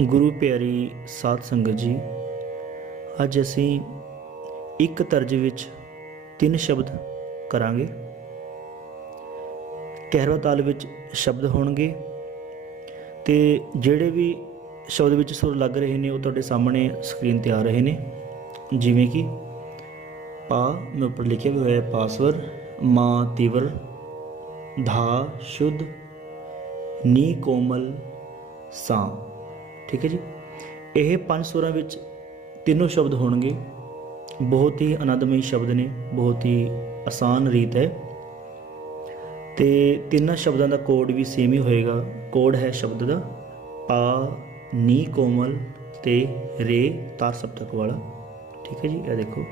ਗੁਰੂ ਪਿਆਰੀ ਸਾਧ ਸੰਗਤ ਜੀ, ਅੱਜ ਅਸੀਂ ਇੱਕ ਤਰਜ ਵਿੱਚ 3 ਸ਼ਬਦ ਕਰਾਂਗੇ। ਕਹਿਰਵਾ ਤਾਲ ਵਿੱਚ ਸ਼ਬਦ ਹੋਣਗੇ ਤੇ ਜਿਹੜੇ ਵੀ ਸ਼ਬਦ ਵਿੱਚ ਸੁਰ ਲੱਗ ਰਹੇ ਨੇ ਉਹ ਤੁਹਾਡੇ ਸਾਹਮਣੇ ਸਕਰੀਨ ਤੇ ਆ ਰਹੇ ਨੇ। ਜਿਵੇਂ ਕਿ ਪਾ ਮੈਂ ਉੱਪਰ ਲਿਖਿਆ ਵੀ ਹੋਇਆ ਪਾਸਵਰ, ਮਾਂ ਤੀਵਰ, ਧਾ ਸ਼ੁੱਧ, ਨੀ ਕੋਮਲ, ਸਾਂ। ठीक है जी, ਇਹ 5 ਸੁਰਾਂ ਵਿੱਚ ਤਿੰਨੋਂ ਸ਼ਬਦ ਹੋਣਗੇ। ਬਹੁਤ ਹੀ ਆਨੰਦਮਈ ਸ਼ਬਦ ਨੇ, ਬਹੁਤ ਹੀ ਆਸਾਨ ਰੀਤ ਹੈ ਤੇ ਤਿੰਨਾਂ ਸ਼ਬਦਾਂ ਦਾ ਕੋਡ ਵੀ ਸੇਮ ਹੀ ਹੋਏਗਾ। ਕੋਡ ਹੈ ਸ਼ਬਦ ਦਾ ਪਾ, ਨੀ ਕੋਮਲ ਤੇ ਰੇ ਤਾਰ ਸਪਤਕ ਵਾਲਾ। ਠੀਕ ਹੈ ਜੀ, ਇਹ ਦੇਖੋ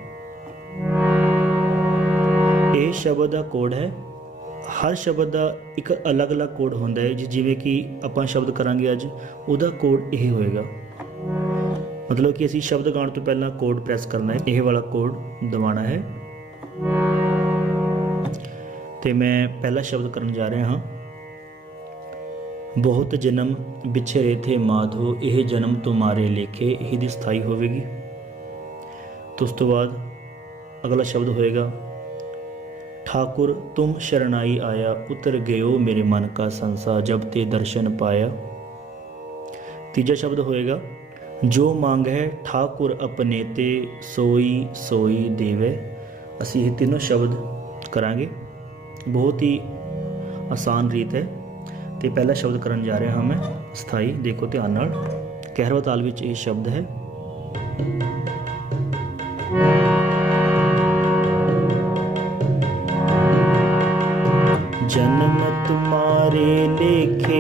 ਇਹ ਸ਼ਬਦ ਦਾ ਕੋਡ ਹੈ। ਹਰ ਸ਼ਬਦ ਦਾ ਇੱਕ ਅਲੱਗ-ਅਲੱਗ ਕੋਡ ਹੁੰਦਾ ਹੈ ਜੀ। ਜਿਵੇਂ ਕਿ ਆਪਾਂ ਸ਼ਬਦ ਕਰਾਂਗੇ ਅੱਜ, ਉਹਦਾ ਕੋਡ ਇਹ ਹੋਏਗਾ। ਮਤਲਬ ਕਿ ਅਸੀਂ ਸ਼ਬਦ ਗਾਉਣ ਤੋਂ ਪਹਿਲਾਂ ਕੋਡ ਪ੍ਰੈਸ ਕਰਨਾ ਹੈ, ਇਹ ਵਾਲਾ ਕੋਡ ਦਬਾਉਣਾ ਹੈ। ਤੇ ਮੈਂ ਪਹਿਲਾ ਸ਼ਬਦ ਕਰਨ ਜਾ ਰਿਹਾ ਹਾਂ। ਬਹੁਤ ਜਨਮ ਵਿਛੜੇ ਥੇ ਮਾਧੋ, ਇਹ ਜਨਮ ਤੁਮਾਰੇ ਲੇਖੇ, ਇਹ ਦੀ ਸਥਾਈ ਹੋਵੇਗੀ। तो उस तो बाद अगला शब्द होएगा ठाकुर तुम शरणाई आया, उतर गयो मेरे मन का संसा, जब ते दर्शन पाया। तीजा शब्द होएगा जो मांग है ठाकुर अपने ते, सोई सोई देवे। असी ये तीनों शब्द करांगे, बहुत ही आसान रीत है। तो पहला शब्द करन जा रहा हाँ मैं स्थाई। देखो ध्यान नाल, कहरवा ताल विच ये शब्द है। जन्म तुम्हारे लेखे,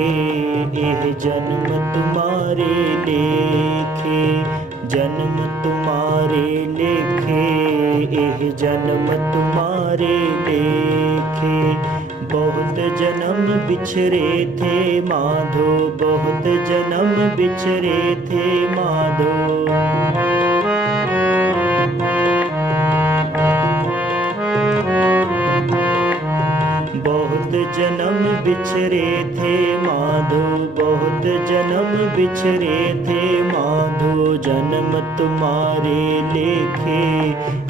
एह जन्म तुम्हारे लेखे, जन्म तुम्हारे लेखे, एह जन्म तुम्हारे लेखे। बहुत जन्म बिछड़े थे माधो, बहुत जन्म बिछड़े थे माधो। बहुत जन्म बिछड़े थे माधो, बहुत जन्म बिछड़े थे माधो। जन्म तुम्हारे लेखे,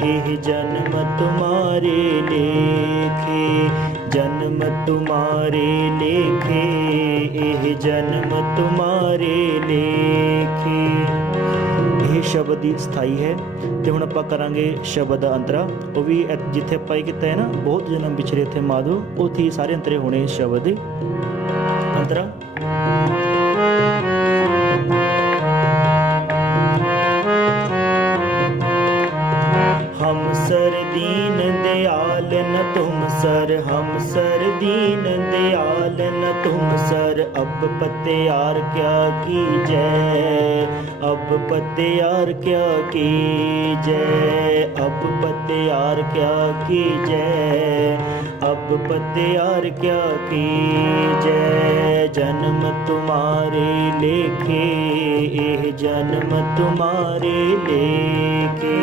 एह जन्म तुम्हारे लेखे, जन्म तुम्हारे लेखे, एह जन्म तुम्हारे लेखे। ਇਹ ਸ਼ਬਦ ਦੀ ਸਥਾਈ ਹੈ। ਤੇ ਹੁਣ ਆਪਾਂ ਕਰਾਂਗੇ ਸ਼ਬਦ ਦਾ ਅੰਤਰਾ। ਉਹ ਵੀ ਜਿੱਥੇ ਆਪਾਂ ਇਹ ਕੀਤਾ ਹੈ ਨਾ, ਬਹੁਤ ਜਨਮ ਵਿਛੜੇ ਇੱਥੇ ਮਾਧੋ, ਉੱਥੇ ਹੀ ਸਾਰੇ ਅੰਤਰੇ ਹੋਣੇ ਇਸ ਸ਼ਬਦ ਦੇ। ਅੰਤਰਾ हम सर दीन दयाल न तुम सर, हम सर दीन दयाल न तुम सर। अब पत्यार क्या कीजय, अब पत्यार क्या कीजय, अब पत्यार क्या कीजय, अब पत्यार क्या कीजय। जन्म तुम्हारे लेखे, एह जन्म तुम्हारे लेखे,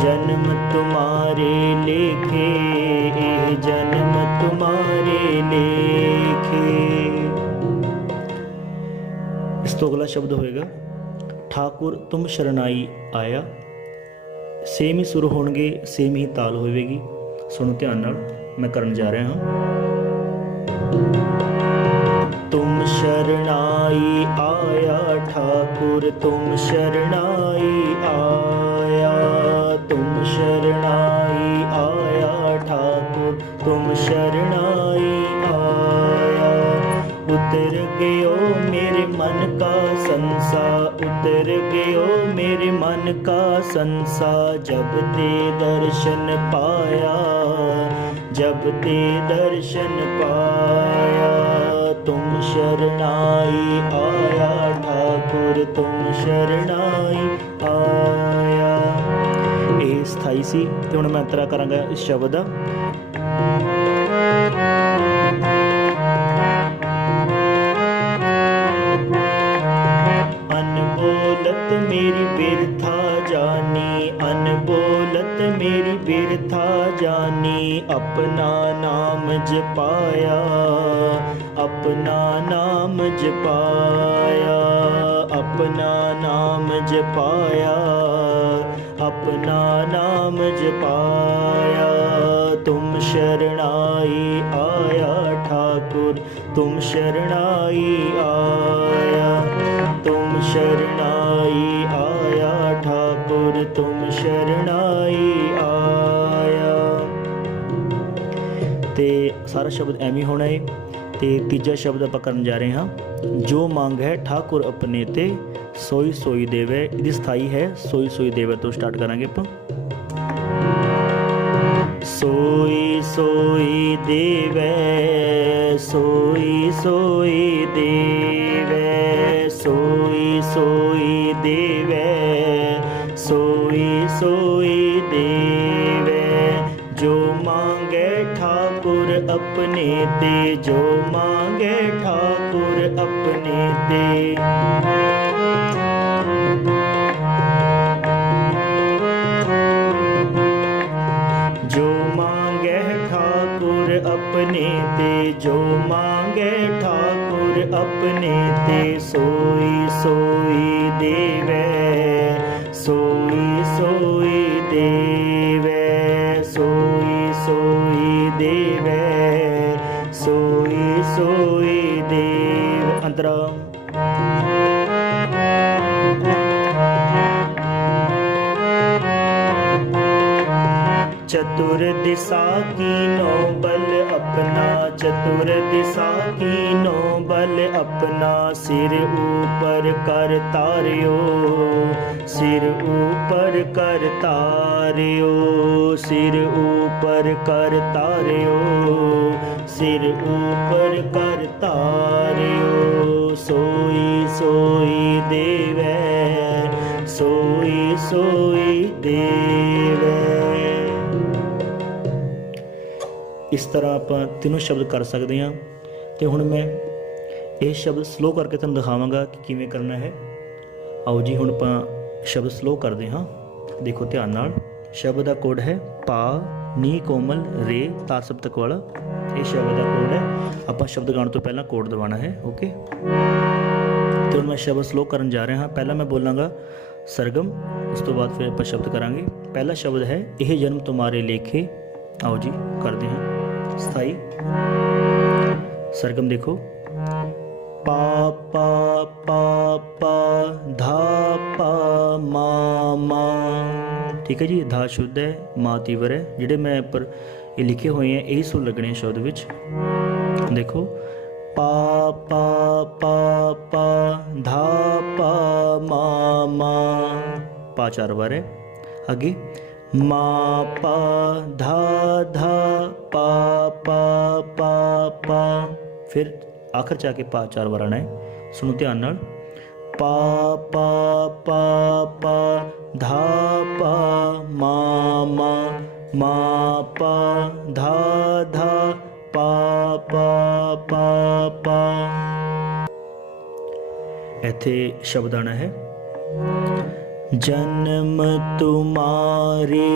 जन्म तुम्हारे लेखे, एह जन्म तुम्हारे लेखे। इस तो अगला शब्द होएगा ठाकुर तुम शरणाई आया। सेम ही सुर होणगे, सेम ही ताल होवेगी। सुनो ध्यान नाल, मैं करन जा रहा हूं। तुम शरणाई आया ठाकुर, तुम शरणाई आया, तुम शरणाई आया ठाकुर, तुम शरणाई आया। उतर गयो मेरे मन का संसा, उतर गयो मेरे मन का संसा। जब ते दर्शन पाया, जब ते दर्शन पाया। तुम शरणाई आया ठाकुर, तुम शरणाई आया। ਇਹ ਸਥਾਈ ਸੀ। ਤੇ ਹੁਣ ਮੈਂ ਅੰਤਰਾ ਕਰਾਂਗਾ ਇਸ ਸ਼ਬਦ ਦਾ। अनबोलत मेरी बिरथा जानी, अनबोलत मेरी बिरथा जानी। अपना नाम जपाया, अपना नाम जपाया, अपना अपना नाम जपाया, अपना नाम जपाया। तुम शरणाई आया ठाकुर, तुम शरणाई आया, तुम शरणाई आया ठाकुर, तुम शरणाई आया। ਤੇ ਸਾਰਾ ਸ਼ਬਦ ਐਵੇਂ ਹੋਣਾ ਹੈ। ਤੇ ਤੀਜਾ ਸ਼ਬਦ ਆਪਾਂ ਕਰਨ ਜਾ ਰਹੇ ਹਾਂ, ਜੋ ਮੰਗ ਹੈ ਠਾकुर अपने ते सोई सोई देवे। ਇਹਦੀ ਸਥਾਈ ਹੈ सोई सोई देवे ਤੋਂ ਸਟਾਰਟ ਕਰਾਂਗੇ ਆਪਾਂ। सोई सोई देवे, सोई सोई देवे, सोई सोई देवे, सोई सोई देवे। जो मांगे ठाकुर अपने ते, जो मांगे ठाकुर अपने ते। जो मांगे ठाकुर अपने ते, जो मांगे ठाकुर अपने ते। सोई सोई देवे, सोई सोई देवे, सोई सोई देवे, सोई सोई देव। अंतरा चतुर दिशा की नो बल अपना, चतुर दिशा की नो बल अपना। सिर ऊपर कर तारियो, सिर ऊपर कर तारियो, सिर ऊपर कर तारियो, सिर ऊपर कर तारियो। सोई सोई देवे, सोई सोई देवे। ਇਸ ਤਰ੍ਹਾਂ ਆਪਾਂ ਤਿੰਨੋਂ ਸ਼ਬਦ ਕਰ ਸਕਦੇ ਹਾਂ। ਅਤੇ ਹੁਣ ਮੈਂ ਇਹ ਸ਼ਬਦ ਸਲੋ ਕਰਕੇ ਤੁਹਾਨੂੰ ਦਿਖਾਵਾਂਗਾ ਕਿ ਕਿਵੇਂ ਕਰਨਾ ਹੈ। ਆਓ ਜੀ ਹੁਣ ਆਪਾਂ ਸ਼ਬਦ ਸਲੋ ਕਰਦੇ ਹਾਂ। ਦੇਖੋ ਧਿਆਨ ਨਾਲ। ਸ਼ਬਦ ਦਾ ਕੋਡ ਹੈ ਪਾ ਨੀ ਕੋਮਲ ਰੇ ਤਾਰ ਸਪਤਕ ਵਾਲਾ। ਇਹ ਸ਼ਬਦ ਦਾ ਕੋਡ ਹੈ। ਆਪਾਂ ਸ਼ਬਦ ਗਾਉਣ ਤੋਂ ਪਹਿਲਾਂ ਕੋਡ ਦਬਾਉਣਾ ਹੈ। ਓਕੇ, ਅਤੇ ਹੁਣ ਮੈਂ ਸ਼ਬਦ ਸਲੋ ਕਰਨ ਜਾ ਰਿਹਾ ਹਾਂ। ਪਹਿਲਾਂ ਮੈਂ ਬੋਲਾਂਗਾ ਸਰਗਮ, ਉਸ ਤੋਂ ਬਾਅਦ ਫਿਰ ਆਪਾਂ ਸ਼ਬਦ ਕਰਾਂਗੇ। ਪਹਿਲਾ ਸ਼ਬਦ ਹੈ ਇਹ ਜਨਮ ਤੁਮਾਰੇ ਲੇਖੇ। ਆਓ ਜੀ ਕਰਦੇ ਹਾਂ ਸਥਾਈ। ਸਰਗਮ ਦੇਖੋ, ਪਾ ਪਾ ਪਾ ਪਾ ਧਾ ਪਾ ਮਾ ਮਾ। ਠੀਕ ਹੈ ਜੀ, ਧਾ ਸ਼ੁੱਧ ਹੈ, ਮਾ ਤੀਵਰ ਹੈ। ਜਿਹੜੇ ਮੈਂ ਉੱਪਰ ਇਹ ਲਿਖੇ ਹੋਏ ਹੈ ਇਹੀ ਸੁਰ ਲੱਗਣੇ ਸ਼ਬਦ ਵਿੱਚ। ਦੇਖੋ, ਪਾ ਪਾ ਪਾ ਪਾ ਧਾ ਪਾ ਮਾ ਮਾ। ਪਾ 4 ਵਾਰ ਹੈ। ਅੱਗੇ मा पा धा धा पा पा पा पा। फिर आखिर जाके पा 4 बार आना है। सुनो ध्यान नाल। पा पा पा पा धा पा मा मा, मा पा धा धा पा पा पा पा। इत्थे शब्द आना है जन्म तुम्हारे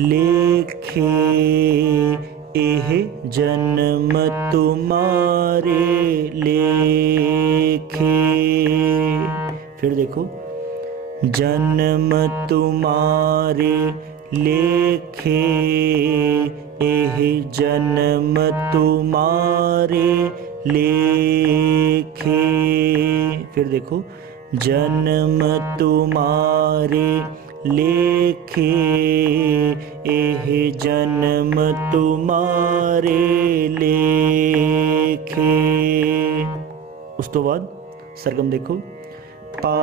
लेखे, एह जन्म तुम्हारे लेखे। फिर देखो, जन्म तुम्हारे लेखे, एह जन्म तुम्हारे लेखे। फिर देखो, जन्म तुम्हारे लेखे, एह जन्म तुम्हारे लेखे। उस तो बाद सरगम देखो, पा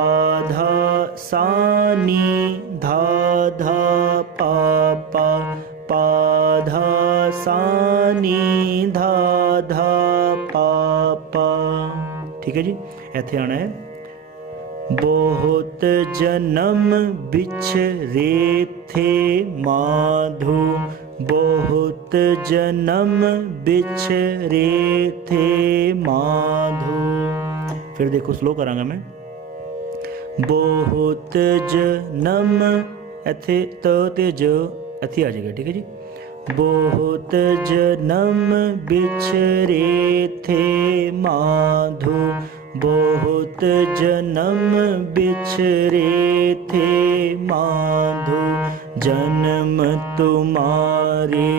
धा सा नी धा धा पा पा, पा धा सा नी धा धा पा पा। ठीक है जी, इत्थे आना है। बहुत जन्म बिछरे थे माधो, बहुत जन्म बिछरे थे माधो। फिर देखो स्लो करांगा मैं। बहुत जन्म, इत्थे त ते ज इत्थे आ जाएगा। ठीक है जी। बहुत जन्म बिछरे थे माधो, बहुत जन्म बिछरे थे माधो, जन्म तुम्हारे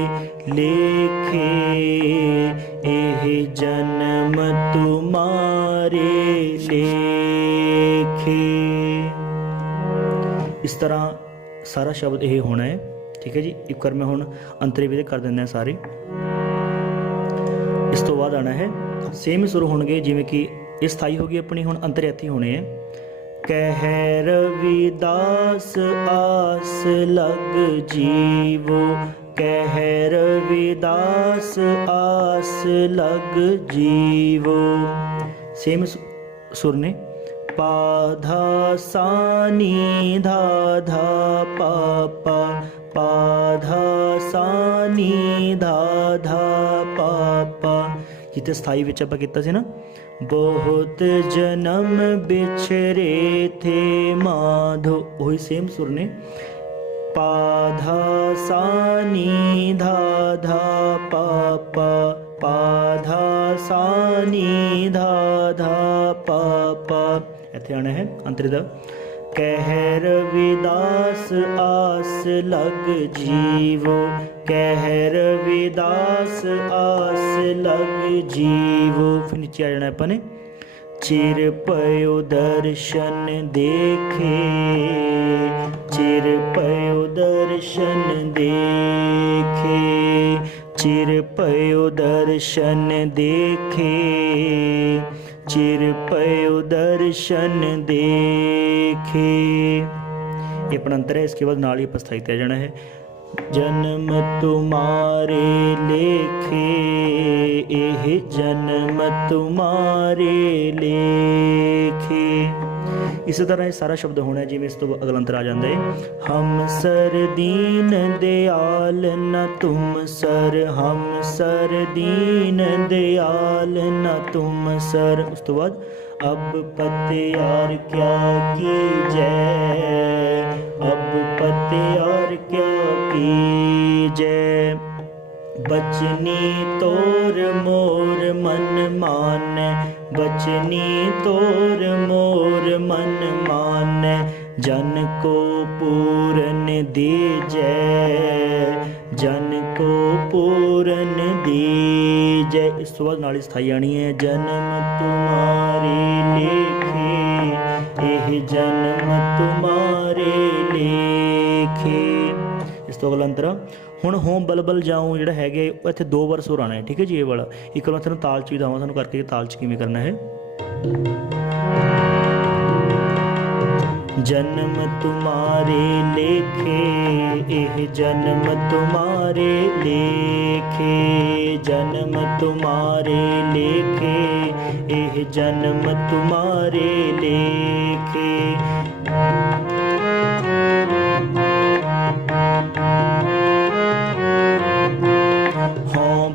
लेखे, एह जन्म तुम्हारे लेखे। इस तरह सारा शब्द यह होना है। ठीक है जी, एक बार मैं हुण अंतरे विधे कर देना सारे। इस तो बाद आना है सेम ही सुर होणगे, जिवें कि ये स्थाई हो गई अपनी, हुण अंतरे इत्थे होने हैं। कह रविदास आस लग जीवो, कह रविदास आस लग जीवो। सेम सुर ने पा धा सा नी धा धा पा पा, पा धा सा नी धा धा पा पा। जिते स्थाई विच आपां कीता सी ना, बहुत जन्म बिछरे थे माधो, वही सेम सुर ने पा धा सा नी धा धा पा पा, पा धा सा नी धा धा पा पा। इत्थे आना है अंतरे दा। कह रविदास आस लग जीवो, कह रविदास आस लग जीवो। फिर नीचे आ जाना है अपने। चिर पयो दर्शन देखे, चिर पयो दर्शन देखे, चिर पयो दर्शन देखे, चिर पयो दर्शन देखे। ये अपना अंतर है। इसके बाद नाल ही स्थाई ते आ जाना है। जन्म तुम्हारे लेखे, एह जन्म तुम्हारे लेखे। इसी तरह ये सारा शब्द होना है। जिवें इस तो अगला अंतर आ जाता है। हम सर दीन दयाल न तुम सर, हम सर दीन दयाल न तुम सर। उस तो बाद अब पत्यार क्या कीजै, अब पत्यार क्या कीजै। बचनी तोर मोर मन मानै, बचनी तोर मोर मन मानै। जन को पूरन दीजै, जन को पूरन दीजै। इस तो बाद नाल स्थाई आनी है। जन्म तुम्हारे लेखे, एह जन्म तुम्हारे लेखे। इस तो अगला अंतर हुण होम बलबल जाऊँ जिहड़ा है इत्थे 2 बार सुर आना है। ठीक है जी, ये वाला एक बार मैं तुहानूं ताल च भी दवां तुहानूं करके ताल च किवें करना है। जन्म तुम्हारे लेखे, एह जन्म तुम्हारे लेखे, जन्म तुम्हारे लेखे, एह जन्म तुम्हारे लेखे।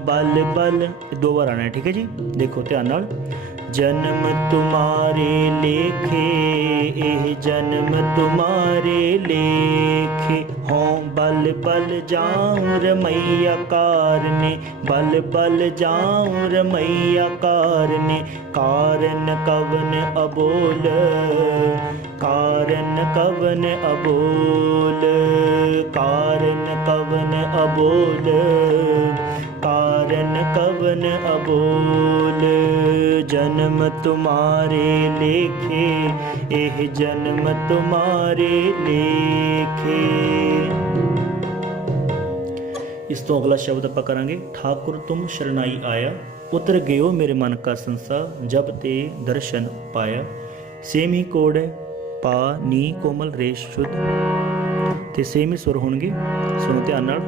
बल बल 2 बार आना है। ठीक है जी, देखो ध्यान नाल। जन्म तुम्हारे लेखे, एह जन्म तुम्हारे लेखे। हों बल बल जाऊं रमैया कारने, बल बल जाऊं रमैया कारने। कारण कवन अबोल, कारण कवन अबोल, कारण कवन अबोल, कारण कवन अबोल। जन्म तुम्हारे लेखे, एह जन्म तुम्हारे लेखे। इस तो अगला शब्द आप करांगे। ठाकुर तुम शरणाई आया, उतर गयो मेरे मन का संसा, जब ते दर्शन पाया। सेम ही कोड है। पा नी कोमल रेश शुद्ध ते सेम ही सुर होणगे। सुनो ध्यान नाल।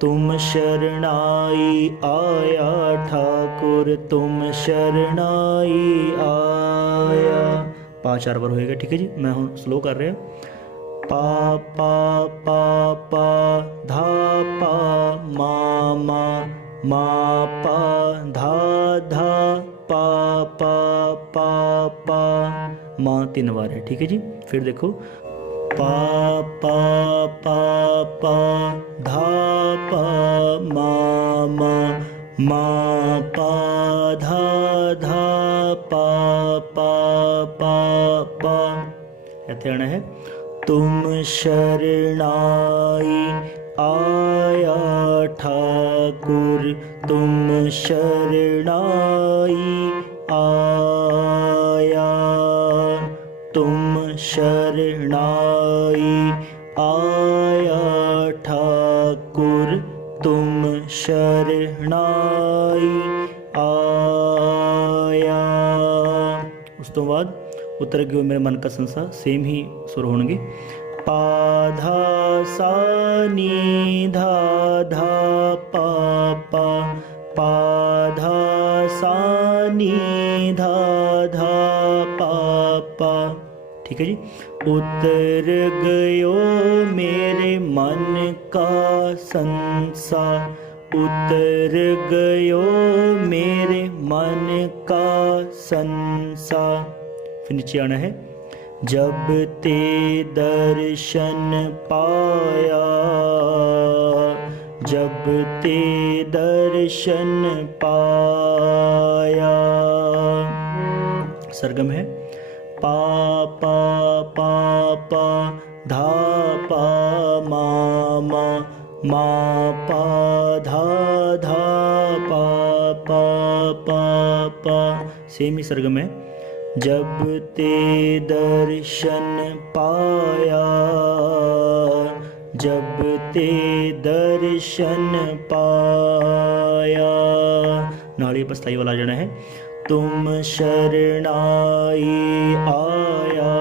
तुम शरणाई आया ठाकुर, तुम शरणाई आया। पा 4 बार होएगा। ठीक है जी, मैं हुण स्लो कर रहा। पा पा पा पा धा पा मा मा, मा पा धा धा पा पा पा पा। माँ 3 बार है। ठीक है जी, फिर देखो। पा पा पा पा धा पा मा मा, मा पा धा धा पा पा पा पा। ਇੱਥੇ ਆਣਾ ਹੈ तुम शरणाई आया ठाकुर, तुम शरणाई आया, तुम शरणाई आया ठाकुर, तुम शरणाई आया। उस तो बाद उत्तर गए मेरे मन का संसा, सेम ही सुर होंगे। पा धा सा नी धा धा पा पा, पा धा सा नी धा धा पा पा। ठीक है जी। उतर गयो मेरे मन का संसा, उतर गयो मेरे मन का संसा। फिर नीचे आना है जब ते दर्शन पाया, जब ते दर्शन पाया। सरगम है पा पा पा पा धा पा मा मा, मा पा धा धा पा पा पा पा। सेम ही सरगम है जब ते दर्शन पाया, जब ते दर्शन पाया। नाली पछताई वाला जाना है तुम शरणाई आया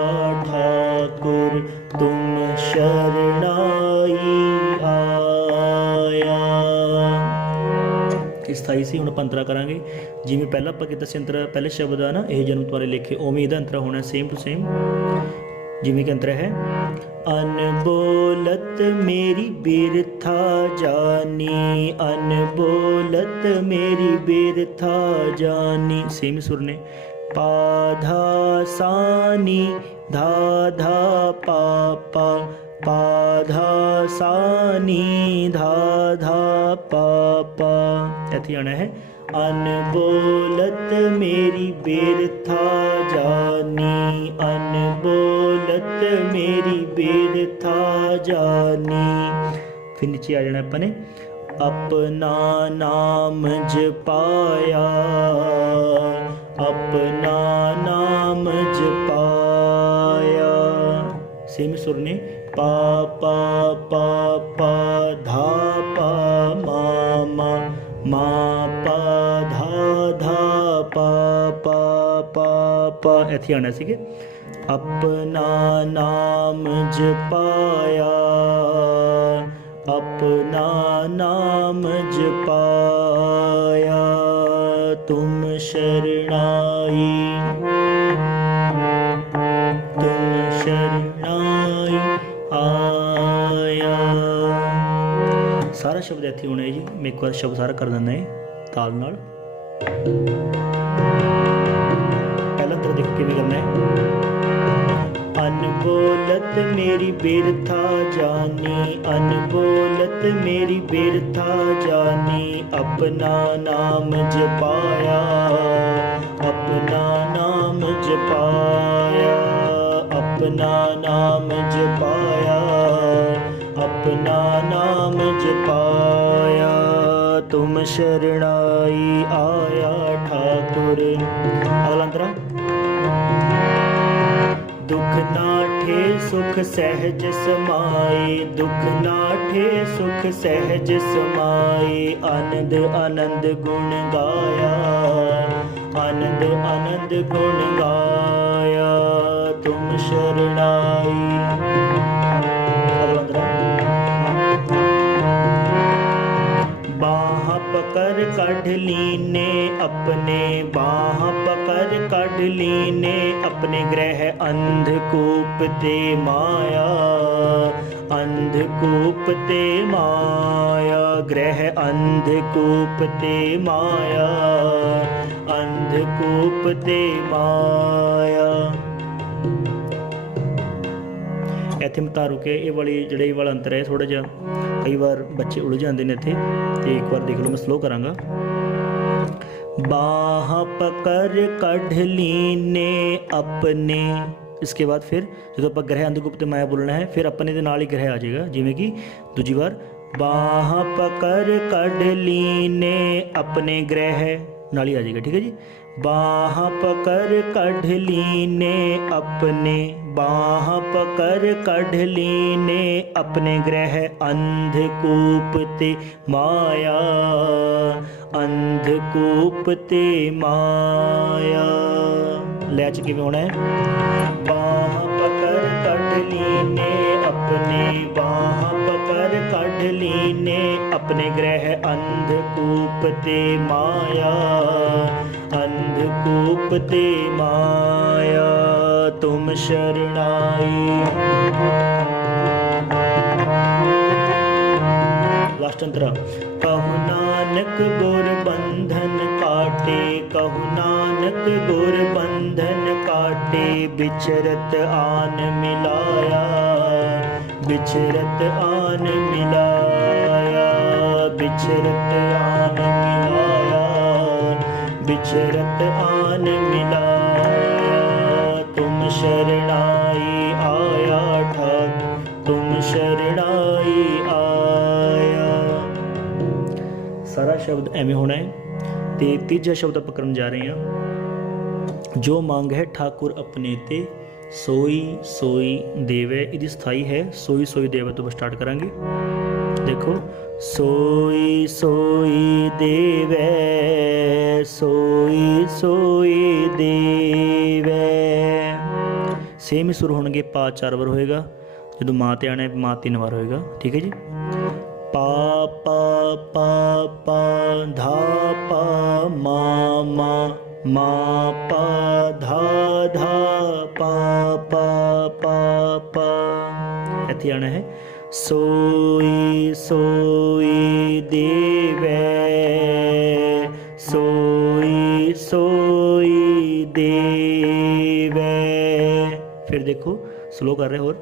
ठाकुर, तुम शरणाई आया। स्थाई सी। हुण ਆਪਾਂ ਅੰਤਰਾ ਕਰਾਂਗੇ ਜਿਵੇਂ ਪਹਿਲਾਂ ਆਪਾਂ ਕੀਤਾ ਸੀ ਅੰਤਰਾ, ਪਹਿਲੇ ਸ਼ਬਦ ਆ ਨਾ ਇਹ ਜਨਮ ਦੁਆਰੇ ਲਿਖੇ, ਉਵੇਂ ਇਹਦਾ ਅੰਤਰਾ ਹੋਣਾ ਸੇਮ ਟੂ ਸੇਮ। ਜਿਵੇਂ ਕਿ ਅੰਤਰਾ ਹੈ अनबोलत मेरी बिरथा जानी, अनबोलत मेरी बिरथा जानी। सेम सुर ने पा धा सा नी धा धा पा पा, पा धा सा नी धा धा पा पा। ਇੱਥੇ ਆਣਾ ਹੈ अनबोलत मेरी बिरथा जानी, अनबोलत मेरी बिरथा जानी। फिर नीचे आ जाना अपने अपना नाम जपाया, अपना नाम जपाया। सेम सुर ने पा पा पा पा धा पा मा मा, मा पा धा धा पा पा पा पा। ਇੱਥੇ ਆਣਾ ਸੀਗੇ अपना नाम जपाया, अपना नाम जपाया। तुम शरणाई, तुम शरणाई आया। सारा शब्द ਇੱਥੇ ਹੋਣਾ ਹੈ ਜੀ। ਮੈਂ ਇੱਕ ਵਾਰ ਸ਼ਬਦ ਸਾਰਾ ਕਰ ਦਿੰਦਾ ਹੈ ਤਾਲ ਨਾਲ। ਪਹਿਲਾਂ ਤਾਂ ਦੇਖ ਕਿਵੇਂ ਕਰਨਾ ਹੈ। अनबोलत मेरी बिरथा जानी, अनबोलत मेरी बिरथा जानी। अपना नाम जपाया, अपना नाम जपाया, अपना नाम जपाया, अपना नाम जपाया। तुम शरणाई आया ठाकुर। अगला अंतरा दुख नाठे सुख सहज समाए, दुख नाठे सुख सहज समाए। आनंद आनंद गुण गाया, आनंद आनंद गुण गाया। तुम शरणाई। बाह पकड़ कढ़ लीने अपने, बाह पकड़ कढ़ लीने अपने। ग्रह अंधकूप ते माया, अंधकूप ते माया। ग्रह अंधकूप ते माया, अंधकूप ते माया। ਇੱਥੇ ਮਤਾ ਰੁਕੇ ਇਹ ਵਾਲੀ ਜਿਹੜੇ ਇਹ ਵਾਲਾ ਅੰਤਰ ਹੈ ਥੋੜਾ ਜਿਹਾ ਕਈ ਵਾਰ ਬੱਚੇ ਉਲਝ ਜਾਂਦੇ ਨੇ ਇੱਥੇ, ਤੇ ਇੱਕ ਵਾਰ ਦੇਖ ਲਓ ਮੈਂ ਸਲੋ ਕਰਾਂਗਾ। बाह पकड़ कढ़ लीने अपने। इसके बाद फिर जो ਆਪਾਂ ਗ੍ਰਹਿ ਅੰਧਗੁਪਤ ਮਾਇਆ ਬੋਲਣਾ ਹੈ, ਫਿਰ ਆਪਣੇ ਦੇ ਨਾਲ ਹੀ ਗ੍ਰਹਿ ਆ ਜਾਏਗਾ। ਜਿਵੇਂ ਕਿ ਦੂਜੀ ਵਾਰ ਬਾਹ ਪਕੜ ਕੱਢ ਲੀਨੇ ਆਪਣੇ ਗ੍ਰਹਿ ਨਾਲ ਹੀ ਆ ਜਾਏਗਾ। ਠੀਕ ਹੈ ਜੀ। बाह पकड़ कढ़ लीने अपने, बाह पकड़ कढ़ लीने अपने गृह अंधकूप ते माया, अंधकूप ते माया। लैच किवें होना है? बाह पकड़ कढ़ लीने अपने, बाह पकड़ कढ़ लीने अपने गृह अंधकूप ते माया, अंधकूप ते माया तुम शरणाई। लास्ट अंतरा। कहु नानक गुर बंधन काटे, कहु नानक गुर बंधन काटे, बिचरत आन मिलाया, बिचरत आन मिलाया, बिचरत आन मिलाया, बिचरत आन मिलाया तुम शरणाई आया ठाकुर, तुम शरणाई आया। सारा शब्द ਐਵੇਂ ਹੋਣਾ ਹੈ। ਤੇ ਤੀਜਾ ਸ਼ਬਦ ਆਪਾਂ ਕਰਨ ਜਾ ਰਹੇ ਹਾਂ। ਜੋ ਮੰਗ ਹੈ ਠਾकुर अपने ते सोई सोई देवे। ਇਹਦੀ ਸਥਾਈ ਹੈ सोई सोई देवे ਤੋਂ ਸਟਾਰਟ ਕਰਾਂਗੇ। देखो सोई सोई देवे, सोई सोई देवे। सेम ही सुर होंगे। पा 4 बार होएगा, जो माँ ते आना है माँ 3 बार होएगा। ठीक है जी। पा पा पा पा धा पा मा मा, मा पा धा धा पा पा पा पा। इत्थे आना है सोई सोई देवे, सोई सोई देवे। फिर देखो स्लो कर रहे। और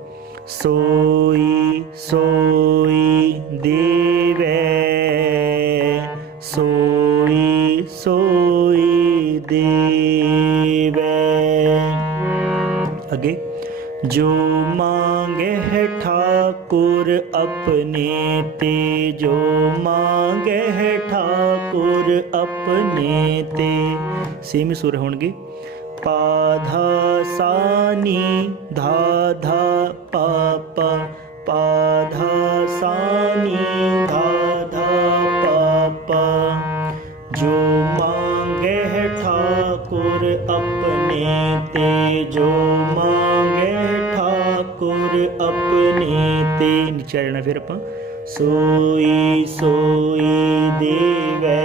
सोई सोई देवे, सोई सोई देवे। आगे। जो मांगे है ठाकुर अपने ते, जो मांगे है ठाकुर अपने ते। सेम सुर होंगे। पा धा सा नी धा धा पा पा, पा धा सा नी धा धा पा पा। जो मांगे है ठाकुर अपने ते, जो मांगे ठाकुर अपने ते। नीचे आ जाना फिर अपन। सोई सोई देवे,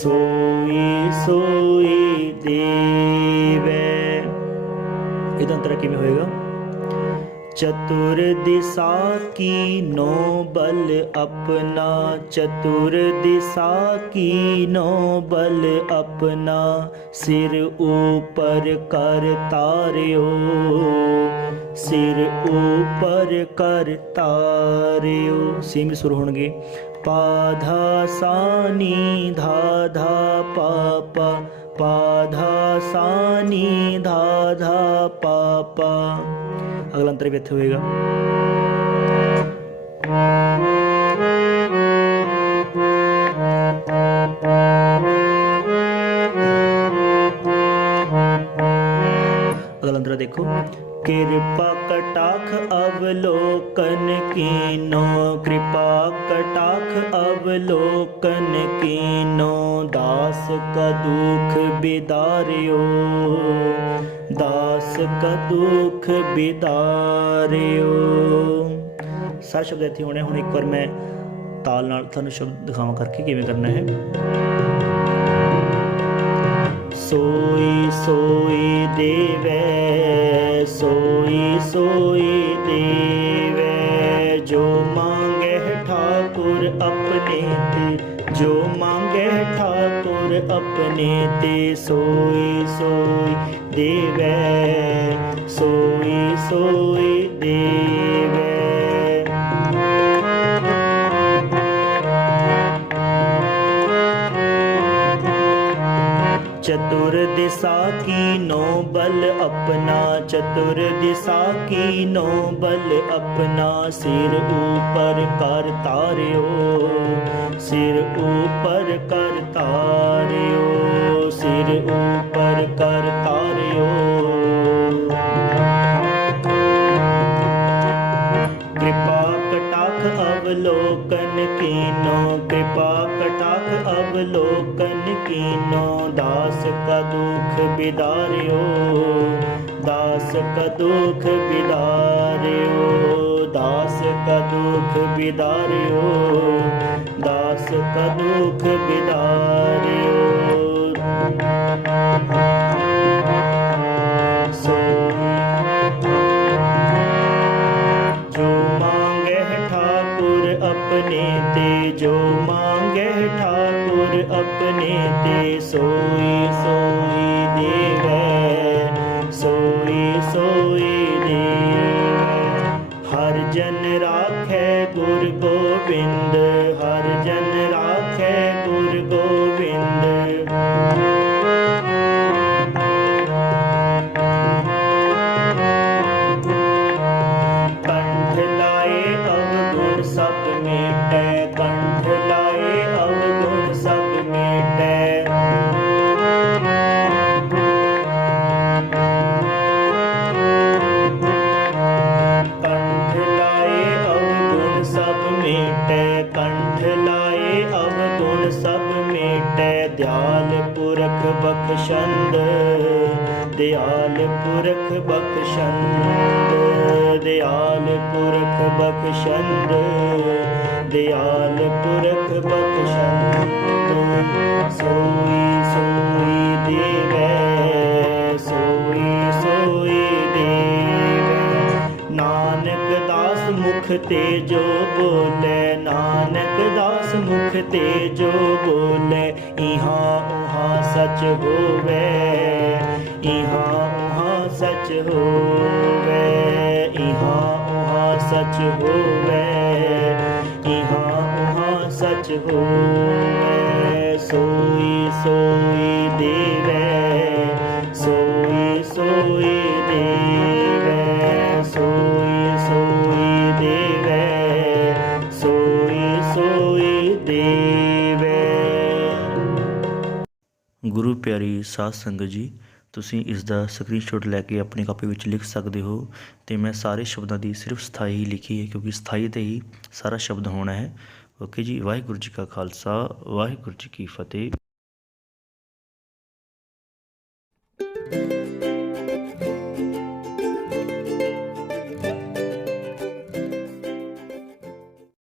सोई सोई देवे। ਇਹਦਾ ਅੰਤਰਾ ਕਿਵੇਂ ਹੋਏਗਾ? चतुर दिशा की नो बल अपना, चतुर दिशा की नो बल अपना, सिर ऊपर कर तार्यो, सिर ऊपर कर तार्यो। सेम सुर होंगे। पा धा सा नी धा धा पा पा, पा धा सा नी धा धा पा पा। अगला अंतर भी इत्थे होएगा। अगला अंतर देखो। कृपा कटाक्ष अवलोकन कीनो, कृपा कटाक्ष अवलोकन कीनो, दास का दुख बिदार्यो, दास का दुख बिदार्यो। सारे शब्द इत्थे होने। हुण एक बार मैं ताल नाल तुहानूं शब्द दिखावां करके किवें करना है। सोई सोई देवे, सोई सोई देवे, जो मांगे ठाकुर अपने ते, जो मांगे ठाकुर अपने ते, सोई सोई देवे, सोई सोई देवे। दिशा कीनो बल अपना, चतुर दिशा कीनो बल अपना। सिर ऊपर कर तार्यो, सिर ऊपर कर तार्यो, सिर ऊपर कर तार्यो। कृपा कटाक्ष अवलोकन कीनो, कृपा कटाक्ष अवलोकन कीनो। दास का दुख बिदार्यो, दास का दुख बिदार्यो, दास का दुख बिदार्यो, दास का दुख बिदार्यो। सो जो मांगे ठाकुर अपने ते, जो मांगे ठाकुर अपने ते। सोई सोई देवै, सोई सोई देवै। हर जन राखै गुर गोविंद, हर जन राखै गुर गोविंद। कंठ लाए अवगुण सब मेटै, कंठ लाए अवगुण सब मेटै। कंठ लाए अवगुण सब मेटै, कंठ लाए अवगुण सब मेटै। दयाल पुरख बख्शंद, दयाल पुरख बख्शंद, दयाल पुरख बख्शंद, दयाल पुरख बख्शंद। सोई सोई देवै, सोई सोई देवै। नानक दास मुख ते जो बोले, नानक दास मुख ते जो बोले। इहाँ उहाँ सच होवे, इहाँ उहाँ सच होवे, इहाँ उहाँ सच होवे, इहाँ उहाँ सच होवे। सोई सोई देवै, सोई सोई देवै, सोई सोई देवै, सोई सोई देवै। ਗੁਰੂ ਪਿਆਰੀ ਸਾਧ ਸੰਗਤ ਜੀ, ਤੁਸੀਂ ਇਸ ਦਾ ਸਕਰੀਨਸ਼ਾਟ ਲੈ ਕੇ ਆਪਣੀ ਕਾਪੀ ਵਿੱਚ ਲਿਖ ਸਕਦੇ ਹੋ। ਅਤੇ ਮੈਂ ਸਾਰੇ ਸ਼ਬਦਾਂ ਦੀ ਸਿਰਫ ਸਥਾਈ ਹੀ ਲਿਖੀ ਹੈ, ਕਿਉਂਕਿ ਸਥਾਈ 'ਤੇ ਹੀ ਸਾਰਾ ਸ਼ਬਦ ਹੋਣਾ ਹੈ। ਓਕੇ ਜੀ, ਵਾਹਿਗੁਰੂ ਜੀ ਕਾ ਖਾਲਸਾ, ਵਾਹਿਗੁਰੂ ਜੀ ਕੀ ਫਤਿਹ।